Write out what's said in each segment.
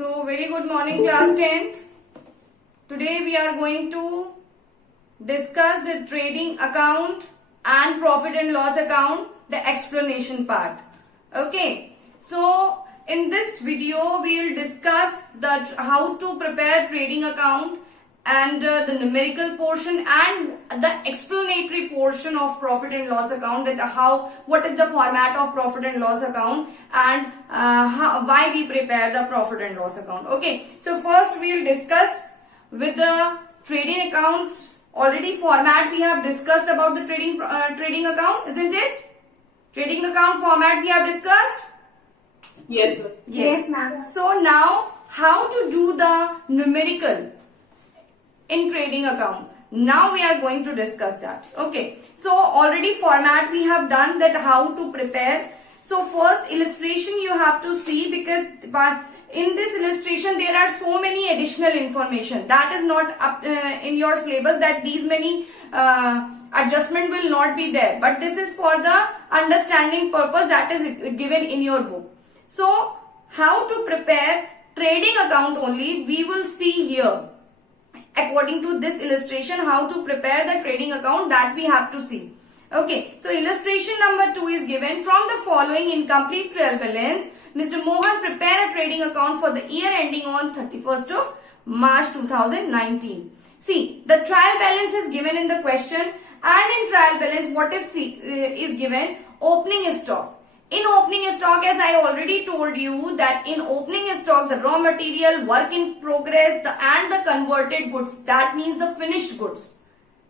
So very good morning class 10th. Today we are going to discuss the trading account and profit and loss account, the explanation part. Okay. So in this video we will discuss that how to prepare trading account and the numerical portion and the explanatory portion of profit and loss account, that what is the format of profit and loss account and why we prepare the profit and loss account. Okay, so first we will discuss with the trading accounts. Already format we have discussed about the trading account, isn't it? Trading account format we have discussed. Yes, ma'am. Yes, ma'am. So now how to do the numerical in trading account. Now we are going to discuss that. Okay. So already format we have done, that how to prepare. So first illustration you have to see, because in this illustration there are so many additional information that is not up in your syllabus, that these many adjustment will not be there. But this is for the understanding purpose that is given in your book. So how to prepare trading account only we will see here. According to this illustration, how to prepare the trading account, that we have to see. Okay, so illustration number 2 is given. From the following incomplete trial balance, Mr. Mohan prepare a trading account for the year ending on 31st of March 2019. See, the trial balance is given in the question, and in trial balance what is given? Opening stock. In opening stock, as I already told you, that in opening stock the raw material, work in progress and the converted goods, that means the finished goods,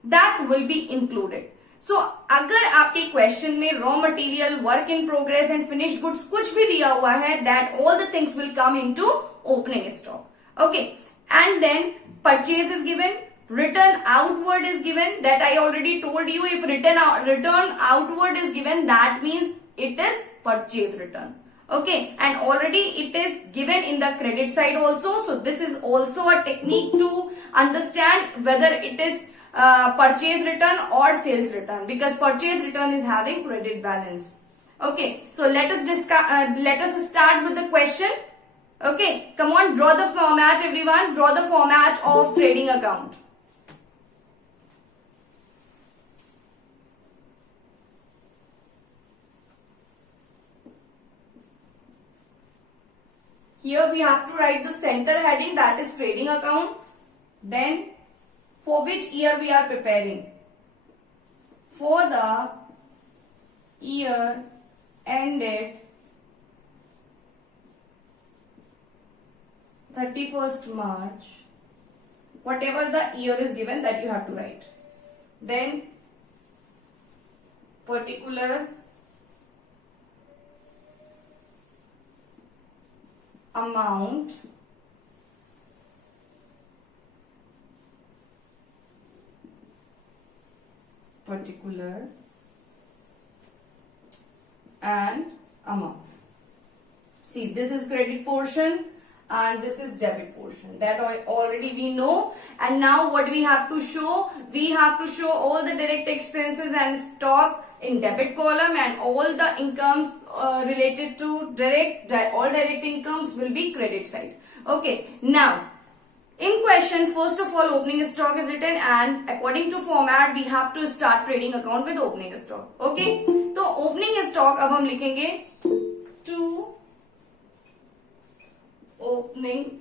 that will be included. So अगर आपके question में raw material, work in progress and finished goods कुछ भी दिया हुआ है, that all the things will come into opening stock. Okay, and then purchase is given, return outward is given, that I already told you. If return outward is given, that means it is purchase return. Okay, and already it is given in the credit side also. So this is also a technique to understand whether it is purchase return or sales return, because purchase return is having credit balance. Okay, so let us start with the question. Okay, come on, draw the format, everyone. Draw the format of trading account. Here we have to write the center heading, that is trading account. Then for which year we are preparing? For the year ended 31st March. Whatever the year is given, that you have to write. Then particular amount and amount. See, this is credit portion and this is debit portion, that already we know. And now what we have to show? We have to show all the direct expenses and stock in debit column, and all the incomes related to all direct incomes will be credit side. Okay, now in question, first of all opening stock is written, and according to format we have to start trading account with opening stock. Okay, तो opening stock अब हम लिखेंगे to opening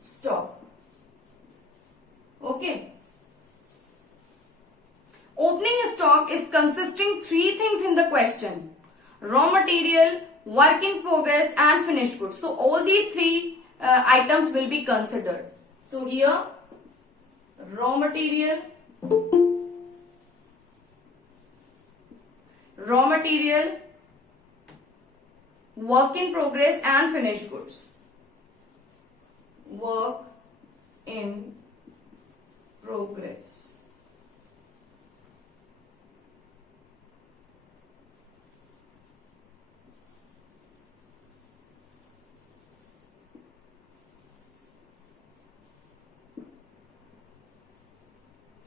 stock. Okay, opening stock is consisting 3 things in the question: raw material, work in progress and finished goods. So all these 3 items will be considered. So here raw material, work in progress and finished goods. Work in progress.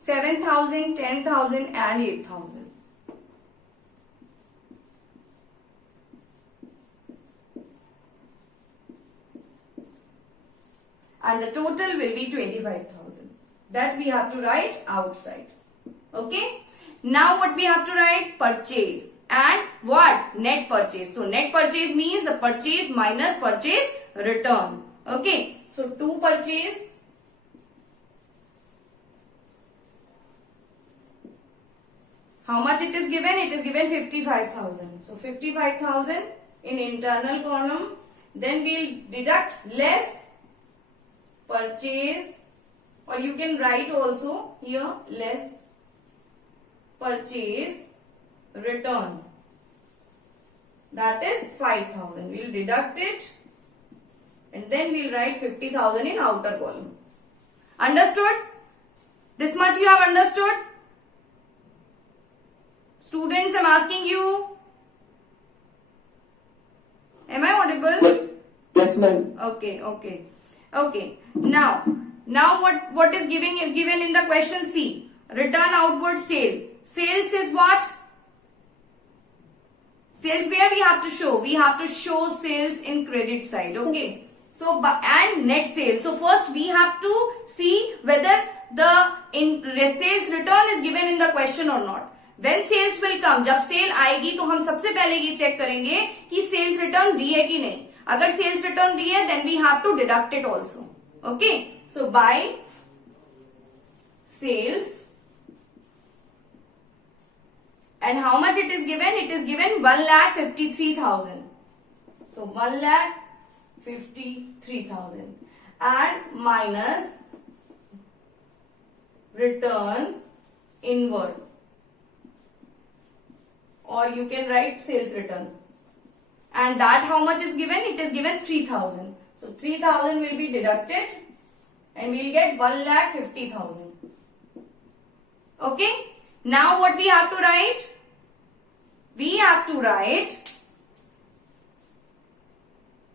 $7,000, $10,000 and $8,000. and the total will be 25,000. That we have to write outside. Okay. Now what we have to write? Purchase and what? Net purchase. So net purchase means the purchase minus purchase return. Okay. So to purchase, how much it is given? It is given 55,000. So 55,000 in internal column. Then we'll deduct less purchase, or you can write also here less purchase return. That is 5,000. We'll deduct it and then we'll write 50,000 in outer column. Understood? This much you have understood? Students, I'm asking you. Am I audible? Yes, ma'am. Okay. Now what is given in the question C? Return outward sale. Sales is what? Sales where we have to show? We have to show sales in credit side. Okay. So and net sales. So first we have to see whether the sales return is given in the question or not. When sales will come, जब cell आएगी तो हम सबसे पहले ये check करेंगे कि sales return the है कि नहीं. अगर सेल्स रिटर्न दी है then we have to deduct it also. Okay. So by sales, and how much it is given? It is given 1,53,000. So 1,53,000 and minus return inward, or you can write sales return. And that how much is given? It is given 3,000. So 3,000 will be deducted and we will get 1,50,000. Okay. Now what we have to write? We have to write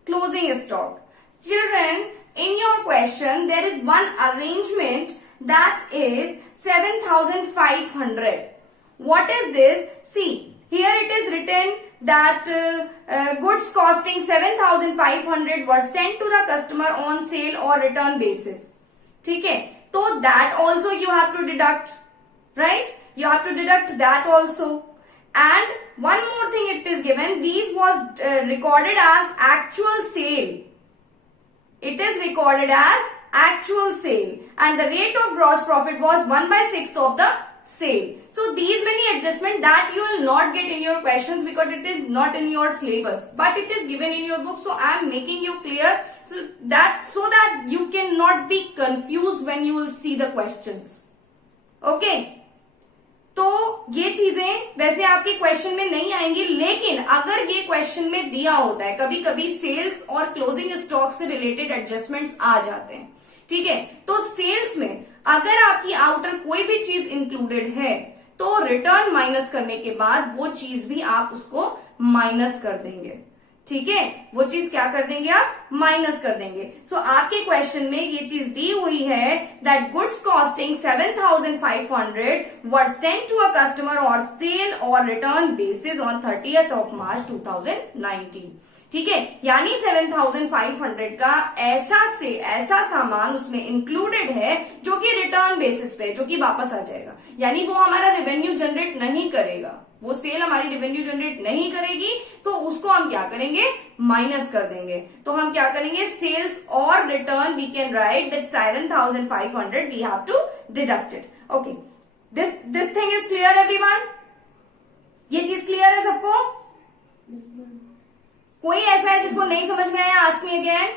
closing stock. Children, in your question there is one arrangement that is 7,500. What is this? See, here it is written that goods costing 7,500 were sent to the customer on sale or return basis. ठीक है? So that also you have to deduct, right? You have to deduct that also. And one more thing it is given, these was recorded as actual sale. It is recorded as actual sale and the rate of gross profit was 1/6 of the sale. So these many adjustments that you will not get in your questions because it is not in your syllabus, but it is given in your book. So I am making you clear so that you cannot be confused when you will see the questions. Okay. तो ये चीजें वैसे आपके question में नहीं आएंगी, लेकिन अगर ये क्वेश्चन में दिया होता है, कभी कभी सेल्स और क्लोजिंग स्टॉक से रिलेटेड एडजस्टमेंट्स आ जाते हैं. ठीक है. तो सेल्स में अगर आपकी आउटर कोई भी चीज इंक्लूडेड है तो रिटर्न माइनस करने के बाद वो चीज भी आप उसको माइनस कर देंगे. ठीक है. वो चीज क्या कर देंगे? आप माइनस कर देंगे. सो आपके क्वेश्चन में ये चीज दी हुई है that goods costing 7,500 were sent to a customer और सेल और return basis on 30th of March 2019. ठीक है. यानी 7,500 का ऐसा सामान उसमें इंक्लूडेड है जो कि रिटर्न बेसिस पे, जो कि वापस आ जाएगा. यानी वो हमारा रेवेन्यू जनरेट नहीं करेगा, वो सेल हमारी रेवेन्यू जनरेट नहीं करेगी, तो उसको हम क्या करेंगे? माइनस कर देंगे. तो हम क्या करेंगे? सेल्स और return we can write that 7,500 we have to deduct it. Okay. This thing is clear everyone? ये चीज क्लियर है सबको? कोई ऐसा है जिसको नहीं समझ में आया? Ask me again.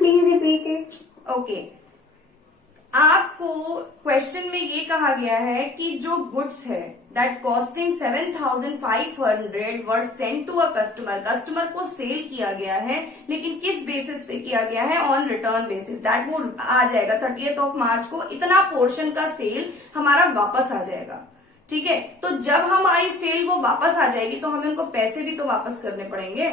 Please repeat it. Okay. आपको क्वेश्चन में ये कहा गया है कि जो गुड्स है that costing 7,500 were sent to a customer को सेल किया गया है, लेकिन किस बेसिस पे किया गया है? On return basis. दैट वो आ जाएगा 30th of March को, इतना पोर्शन का सेल हमारा वापस आ जाएगा. ठीक है. तो जब हमारी सेल वो वापस आ जाएगी तो हमें उनको पैसे भी तो वापस करने पड़ेंगे.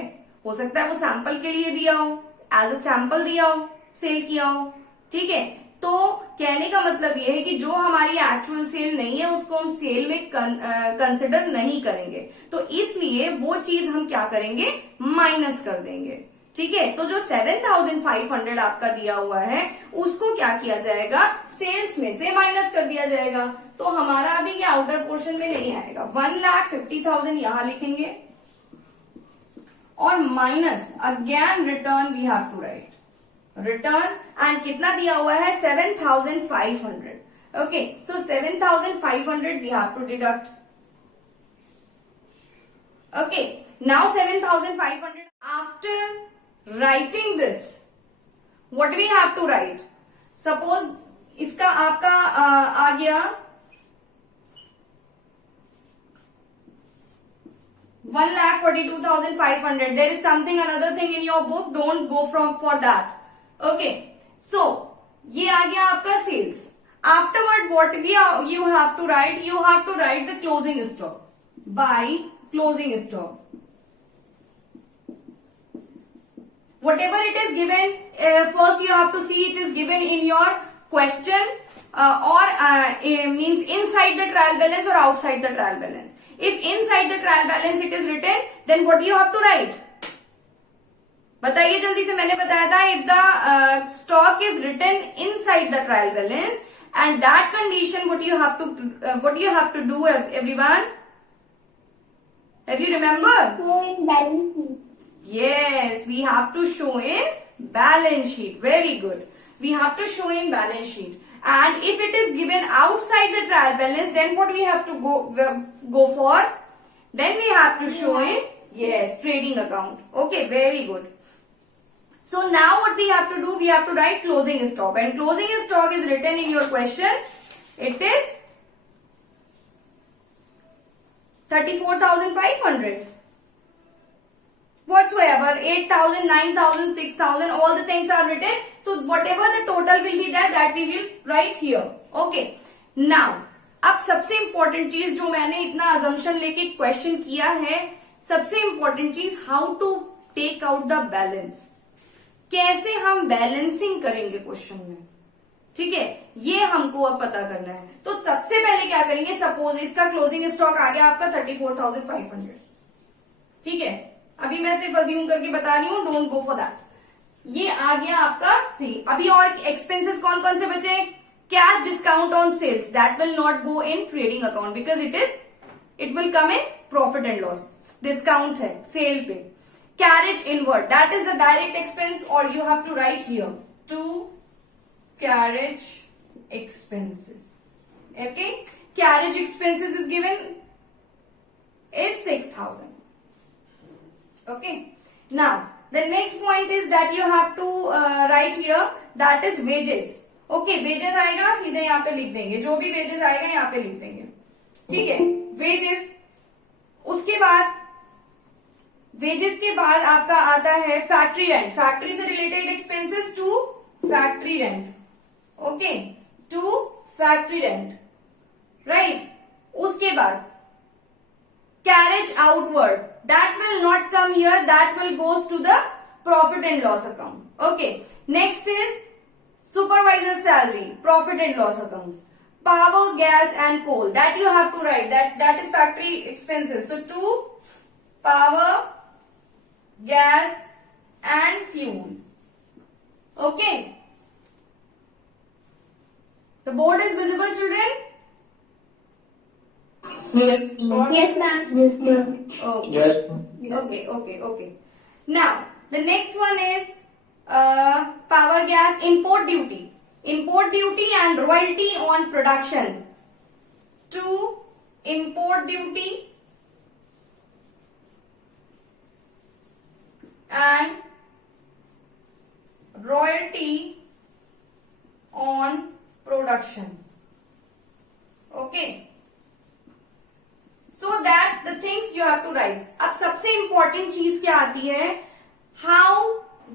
हो सकता है वो सैंपल के लिए दिया हो, एज अ सैंपल दिया हो, सेल किया हो. ठीक है. तो कहने का मतलब ये है कि जो हमारी एक्चुअल सेल नहीं है उसको हम सेल में कंसिडर नहीं करेंगे. तो इसलिए वो चीज हम क्या करेंगे? माइनस कर देंगे. ठीक है, तो जो 7,500 आपका दिया हुआ है उसको क्या किया जाएगा, सेल्स में से माइनस कर दिया जाएगा। तो हमारा अभी ये आउटर पोर्शन में नहीं आएगा, 1,50,000 यहां लिखेंगे और minus again return we have to write return, and कितना दिया हुआ है 7,500। Okay, so 7,500 we have to deduct. Okay, now 7,500 after writing this what we have to write, suppose इसका आपका आ गया 1,42,500. There is something another thing in your book, don't go for that. Okay, so ये आ गया आपका sales. Afterward what you have to write the closing stock by closing stock. Whatever it is given, first you have to see it is given in your question or means inside the trial balance or outside the trial balance. If inside the trial balance it is written, then what you have to write? बताइए जल्दी से, मैंने बताया था if the stock is written inside the trial balance and that condition what you have to do everyone? Have you remember? Show in balance sheet. Yes, we have to show in balance sheet. Very good. We have to show in balance sheet. And if it is given outside the trial balance, then what we have to go for? Then we have to show in, yes, trading account. Okay, very good. So now what we have to do? We have to write closing stock. And closing stock is written in your question. It is 34,500. Whatsoever, 8,000, 9,000, 6,000, all the things are written. So whatever the total will be there, that we will write here. Okay. Now, अब सबसे important चीज जो मैंने इतना assumption लेके question किया है, सबसे इंपॉर्टेंट चीज how to take out the balance, कैसे हम बैलेंसिंग करेंगे क्वेश्चन में, ठीक है, ये हमको अब पता करना है। तो सबसे पहले क्या करेंगे, सपोज इसका क्लोजिंग स्टॉक आ गया आपका 34,500, ठीक है, अभी मैं सिर्फ अज्यूम करके बता रही हूँ, डोंट गो फॉर दैट। ये आ गया आपका 3। अभी और एक्सपेंसेस कौन कौन से बचे, cash discount on sales, that will not go in trading account because it will come in profit and loss, discount है सेल पे। Carriage inward, that is the direct expense और you have to write here 2 carriage expenses. Okay, carriage expenses is given is 6,000. Okay, now the next point is that you have to write here, that is wages. Okay, wages आएगा सीधे यहाँ पे लिख देंगे, जो भी wages आएगा यहाँ पे लिख देंगे, ठीक है, wages। उसके बाद wages के बाद आपका आता है फैक्ट्री रेंट, फैक्ट्री से related expenses to factory rent, okay, to factory rent, right. उसके बाद carriage outward, that will not come here, that will goes to the profit and loss account. Okay, next is supervisor salary, profit and loss account, power, gas and coal, that you have to write, that is factory expenses. तो to power, gas and fuel, okay, the board is visible, children? Yes, ma'am. Yes, ma'am. Okay. Yes. Okay. Now the next one is power, gas, import duty and royalty on production. To import duty and royalty on production. Okay, so that the things you have to write. अब सबसे important चीज क्या आती है, how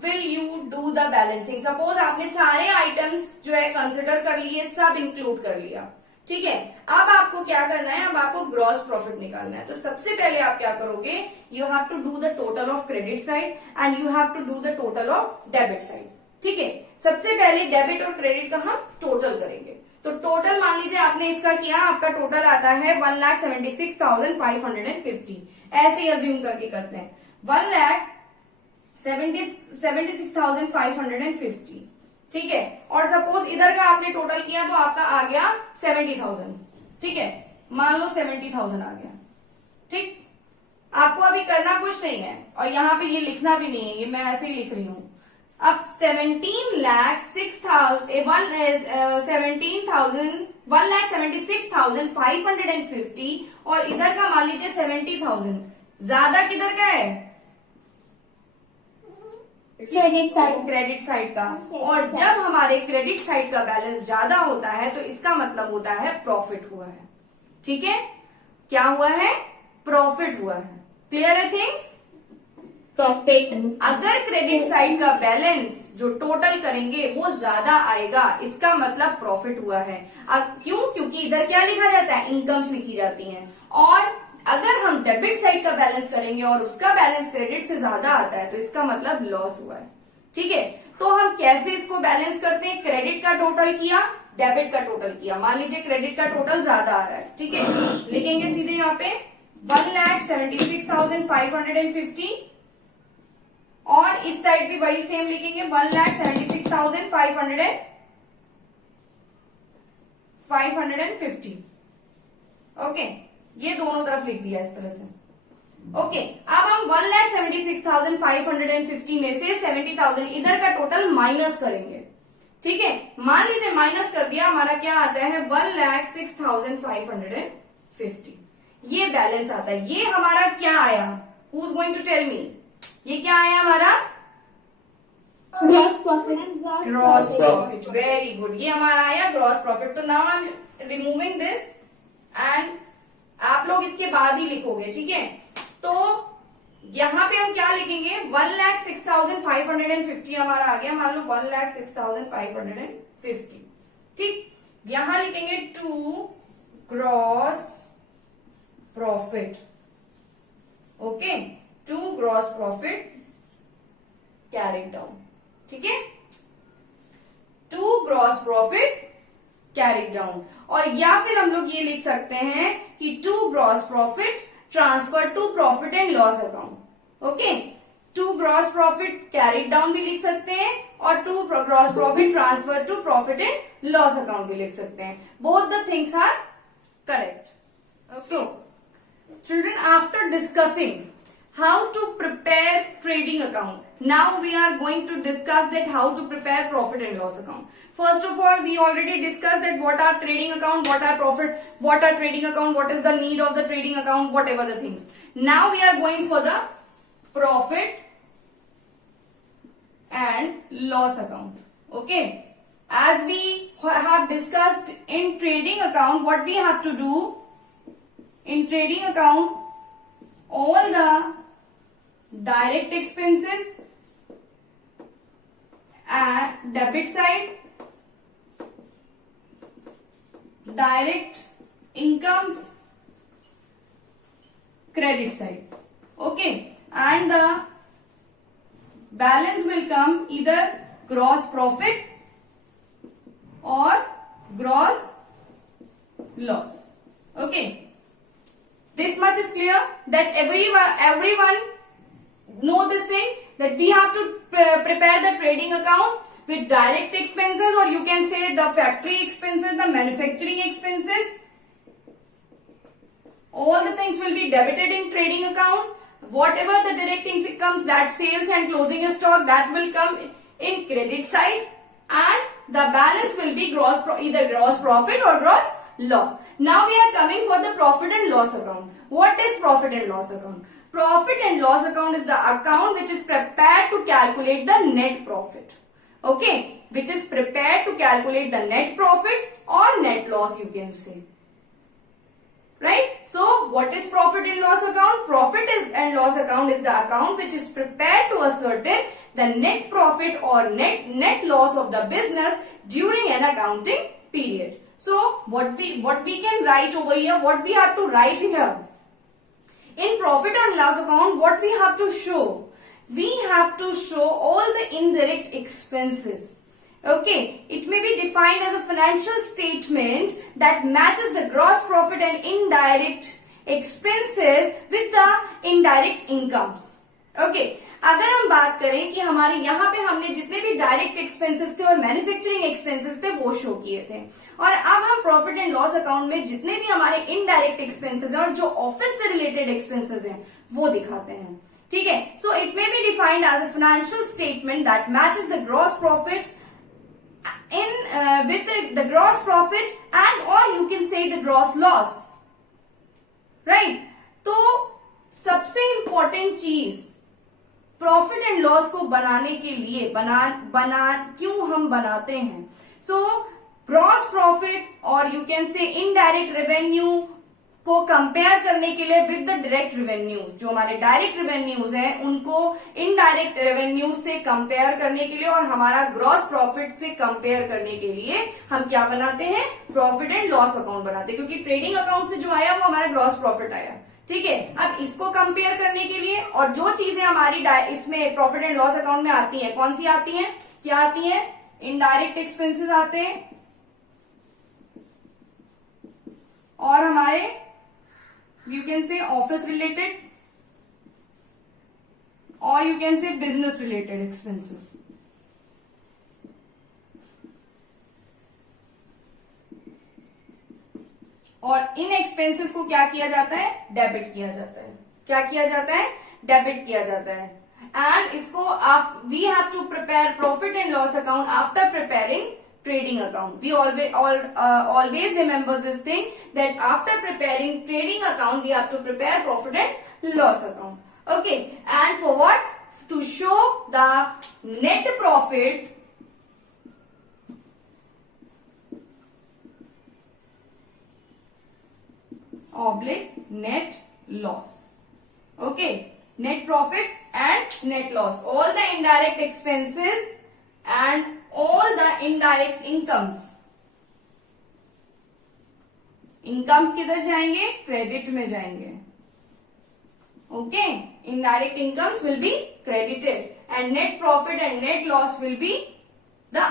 will you do the balancing. Suppose आपने सारे items जो है कंसिडर कर लिए, सब इंक्लूड कर लिया, ठीक है, अब आपको क्या करना है, अब आपको ग्रॉस प्रॉफिट निकालना है। तो सबसे पहले आप क्या करोगे, you have to do the total of credit side and you have to do the total of debit side, ठीक है। सबसे पहले डेबिट और क्रेडिट का हम टोटल करेंगे। तो टोटल मान लीजिए आपने इसका किया, आपका टोटल आता है 1,76,550, ऐसे ही अज्यूम करके करते हैं, 76,550, ठीक है। और सपोज इधर का आपने टोटल किया तो आपका आ गया 70,000, ठीक है, मान लो 70,000 आ गया, ठीक। आपको अभी करना कुछ नहीं है और यहाँ पे ये लिखना भी नहीं है, ये मैं ऐसे ही लिख रही हूँ। अब 1,76,550 और इधर का मान लीजिए 70,000, ज्यादा किधर का है? Credit side. क्रेडिट साइड का। और जब हमारे क्रेडिट साइड का बैलेंस ज्यादा होता है तो इसका मतलब होता है प्रॉफिट हुआ है, ठीक है। क्या हुआ है? प्रॉफिट हुआ है। क्लियर है थिंग्स? प्रॉफिट। अगर क्रेडिट साइड का बैलेंस जो टोटल करेंगे वो ज्यादा आएगा, इसका मतलब प्रॉफिट हुआ है। क्यों? क्योंकि इधर क्या लिखा जाता है? इनकम्स लिखी जाती हैं। और अगर हम डेबिट साइड का बैलेंस करेंगे और उसका बैलेंस क्रेडिट से ज्यादा आता है तो इसका मतलब लॉस हुआ है, ठीक है। तो हम कैसे इसको बैलेंस करते हैं? क्रेडिट का टोटल किया, डेबिट का टोटल किया। मान लीजिए क्रेडिट का टोटल ज्यादा आ रहा है, ठीक है, लिखेंगे सीधे यहाँ पे 1,76,550 और इस साइड भी वही सेम लिखेंगे 1,76,550। ओके, ये दोनों तरफ लिख दिया इस तरह से। ओके, अब हम 1,76,550 में से 70,000 इधर का टोटल माइनस करेंगे, ठीक है। मान लीजिए माइनस कर दिया, हमारा क्या आता है? 1,06,550। ये बैलेंस आता है। ये हमारा क्या आया? Who is going to tell me? ये क्या आया हमारा? Gross profit. Gross profit. Very good, ये हमारा आया ग्रॉस प्रॉफिट। तो now I am removing this and आप लोग इसके बाद ही लिखोगे, ठीक है। तो यहां पे हम क्या लिखेंगे? 1,06,550 हमारा आ गया। मान लो 1,06,550, ठीक। यहां लिखेंगे to gross profit. Okay, to gross profit carried down, ठीक है। To gross profit carried down. और या फिर हम लोग ये लिख सकते हैं कि to gross profit transfer to profit and loss account. Okay, to gross profit carried down भी लिख सकते हैं और to gross profit transfer to profit and loss account भी लिख सकते हैं। Both the things are correct. So children, after discussing how to prepare trading account, now we are going to discuss that how to prepare profit and loss account. First of all, we already discussed that what are trading account, what are profit, what are trading account, what is the need of the trading account, whatever the things. Now we are going for the profit and loss account. Okay, as we have discussed in trading account, what we have to do in trading account, all the direct expenses at debit side, direct incomes credit side, okay, and the balance will come either gross profit or gross loss. Okay, this much is clear that everyone know this thing, that we have to prepare the trading account with direct expenses, or you can say the factory expenses, the manufacturing expenses. All the things will be debited in trading account. Whatever the direct incomes, that sales and closing stock, that will come in credit side, and the balance will be either gross profit or gross loss. Now we are coming for the profit and loss account. What is profit and loss account? Profit and loss account is the account which is prepared to calculate the net profit. Okay, which is prepared to calculate the net profit or net loss, you can say. Right? So what is profit and loss account? Profit and loss account is the account which is prepared to ascertain the net profit or net loss of the business during an accounting period. So what we can write over here, what we have to write here, in profit and loss account, what we have to show? We have to show all the indirect expenses. Okay, it may be defined as a financial statement that matches the gross profit and indirect expenses with the indirect incomes. Okay, अगर हम बात करें कि हमारे यहाँ पे हमने जितने भी डायरेक्ट एक्सपेंसेस थे और मैन्युफैक्चरिंग एक्सपेंसेस थे वो शो किए थे, और अब हम प्रॉफिट एंड लॉस अकाउंट में जितने भी हमारे इनडायरेक्ट एक्सपेंसेस हैं और जो ऑफिस से रिलेटेड एक्सपेंसेस हैं वो दिखाते हैं। ठीक है, so it may be defined as a financial statement that matches the gross profit with the gross profit and or you can say the gross loss, right? तो सबसे इंपॉर्टेंट चीज प्रॉफिट एंड लॉस को बनाने के लिए क्यों हम बनाते हैं, सो ग्रॉस प्रॉफिट और you can say indirect revenue को कंपेयर करने के लिए विद द डायरेक्ट रेवेन्यूज, जो हमारे डायरेक्ट रेवेन्यूज हैं उनको इनडायरेक्ट रेवेन्यूज से कंपेयर करने के लिए और हमारा ग्रॉस प्रॉफिट से कंपेयर करने के लिए हम क्या बनाते हैं, प्रॉफिट एंड लॉस अकाउंट बनाते हैं, क्योंकि ट्रेडिंग अकाउंट से जो आया वो हमारा ग्रॉस प्रॉफिट आया। ठीक है, अब इसको कंपेयर करने के लिए और जो चीजें हमारी इसमें प्रॉफिट एंड लॉस अकाउंट में आती हैं, कौन सी आती हैं, क्या आती हैं, इनडायरेक्ट एक्सपेंसेस आते हैं और हमारे you can say office related or you can say business related expenses. और इन एक्सपेंसेस को क्या किया जाता है, डेबिट किया जाता है। क्या किया जाता है, डेबिट किया जाता है। एंड इसको we have to prepare profit and loss account after preparing trading account. We always remember this thing that after preparing trading account, we have to prepare profit and loss account. Okay, and for what? To show the net profit oblique net loss. Okay, net profit and net loss. All the indirect expenses and all the indirect incomes. Incomes किधर जाएंगे, credit में जाएंगे। Okay, indirect incomes will be credited and net profit and net loss will be the